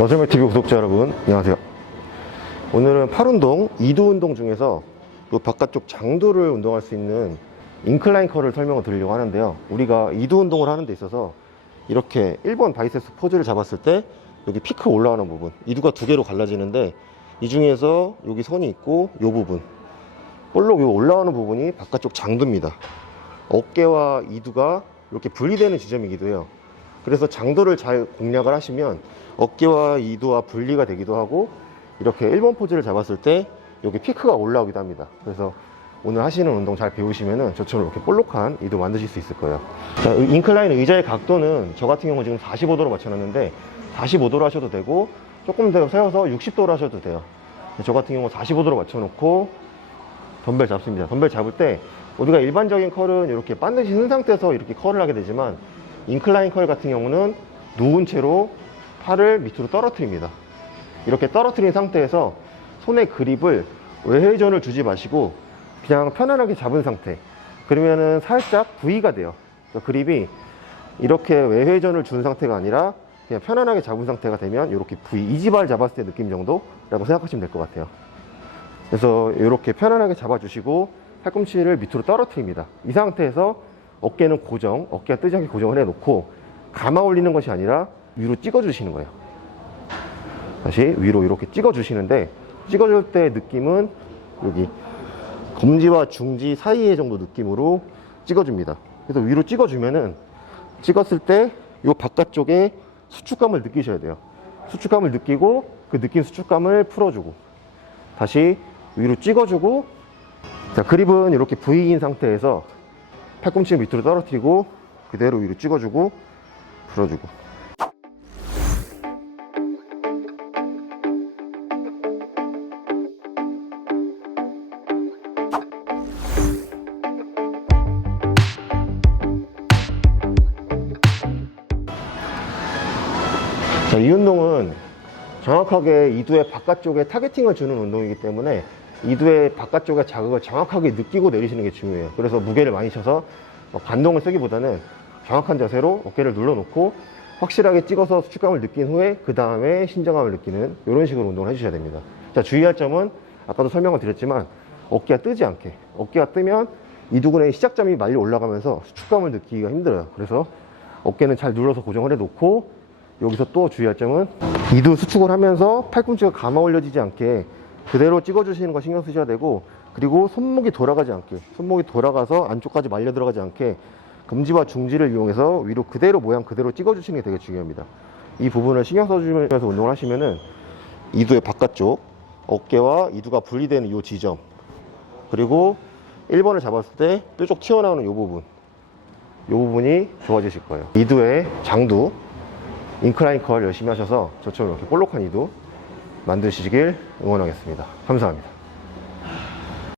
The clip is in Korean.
머슬merTV 구독자 여러분 안녕하세요. 오늘은 팔 운동, 이두 운동 중에서 이 바깥쪽 장도를 운동할 수 있는 인클라인 컬을 설명을 드리려고 하는데요. 우리가 이두 운동을 하는 데 있어서 이렇게 1번 바이세스 포즈를 잡았을 때 여기 피크 올라가는 부분 이두가 두 개로 갈라지는데 이 중에서 여기 선이 있고 이 부분 볼록 요 올라오는 부분이 바깥쪽 장도입니다. 어깨와 이두가 이렇게 분리되는 지점이기도 해요 그래서 장도를 잘 공략을 하시면 어깨와 이두와 분리가 되기도 하고 이렇게 1번 포즈를 잡았을 때 여기 피크가 올라오기도 합니다. 그래서 오늘 하시는 운동 잘 배우시면은 저처럼 이렇게 볼록한 이두 만드실 수 있을 거예요. 자, 이 인클라인 의자의 각도는 저 같은 경우 지금 45도로 맞춰놨는데 45도로 하셔도 되고 조금 더 세워서 60도로 하셔도 돼요. 저 같은 경우 45도로 맞춰놓고 덤벨 잡습니다. 덤벨 잡을 때 우리가 일반적인 컬은 이렇게 반드시 쓴 상태에서 이렇게 컬을 하게 되지만 인클라인 컬 같은 경우는 누운 채로 팔을 밑으로 떨어뜨립니다. 이렇게 떨어뜨린 상태에서 손의 그립을 외회전을 주지 마시고 그냥 편안하게 잡은 상태. 그러면은 살짝 V가 돼요. 그립이 이렇게 외회전을 준 상태가 아니라 그냥 편안하게 잡은 상태가 되면 이렇게 V, 이지발 잡았을 때 느낌 정도라고 생각하시면 될 것 같아요. 그래서 이렇게 편안하게 잡아주시고 팔꿈치를 밑으로 떨어뜨립니다. 이 상태에서 어깨는 고정, 어깨가 뜨지 않게 고정을 해놓고 감아 올리는 것이 아니라 위로 찍어주시는 거예요. 다시 위로 이렇게 찍어주시는데 찍어줄 때 느낌은 여기 검지와 중지 사이의 정도 느낌으로 찍어줍니다. 그래서 위로 찍어주면은 찍었을 때 이 바깥쪽에 수축감을 느끼셔야 돼요. 수축감을 느끼고 그 느낀 수축감을 풀어주고 다시 위로 찍어주고 자 그립은 이렇게 V인 상태에서 팔꿈치를 밑으로 떨어뜨리고 그대로 위로 찍어주고 풀어주고. 자, 이 운동은 정확하게 이두의 바깥쪽에 타겟팅을 주는 운동이기 때문에 이두의 바깥쪽의 자극을 정확하게 느끼고 내리시는 게 중요해요. 그래서 무게를 많이 쳐서 뭐 반동을 쓰기보다는 정확한 자세로 어깨를 눌러놓고 확실하게 찍어서 수축감을 느낀 후에 그 다음에 신장감을 느끼는 이런 식으로 운동을 해주셔야 됩니다. 자, 주의할 점은 아까도 설명을 드렸지만 어깨가 뜨지 않게 어깨가 뜨면 이두근의 시작점이 많이 올라가면서 수축감을 느끼기가 힘들어요. 그래서 어깨는 잘 눌러서 고정을 해놓고 여기서 또 주의할 점은 이두 수축을 하면서 팔꿈치가 감아 올려지지 않게 그대로 찍어주시는 거 신경 쓰셔야 되고 그리고 손목이 돌아가지 않게 손목이 돌아가서 안쪽까지 말려 들어가지 않게 금지와 중지를 이용해서 위로 그대로 모양 그대로 찍어주시는 게 되게 중요합니다. 이 부분을 신경 써주면서 운동을 하시면은 이두의 바깥쪽 어깨와 이두가 분리되는 이 지점 그리고 1번을 잡았을 때 뾰족 튀어나오는 이 부분 이 부분이 좋아지실 거예요. 이두의 장두 인클라인 컬 열심히 하셔서 저처럼 이렇게 볼록한 이두 만드시길 응원하겠습니다. 감사합니다.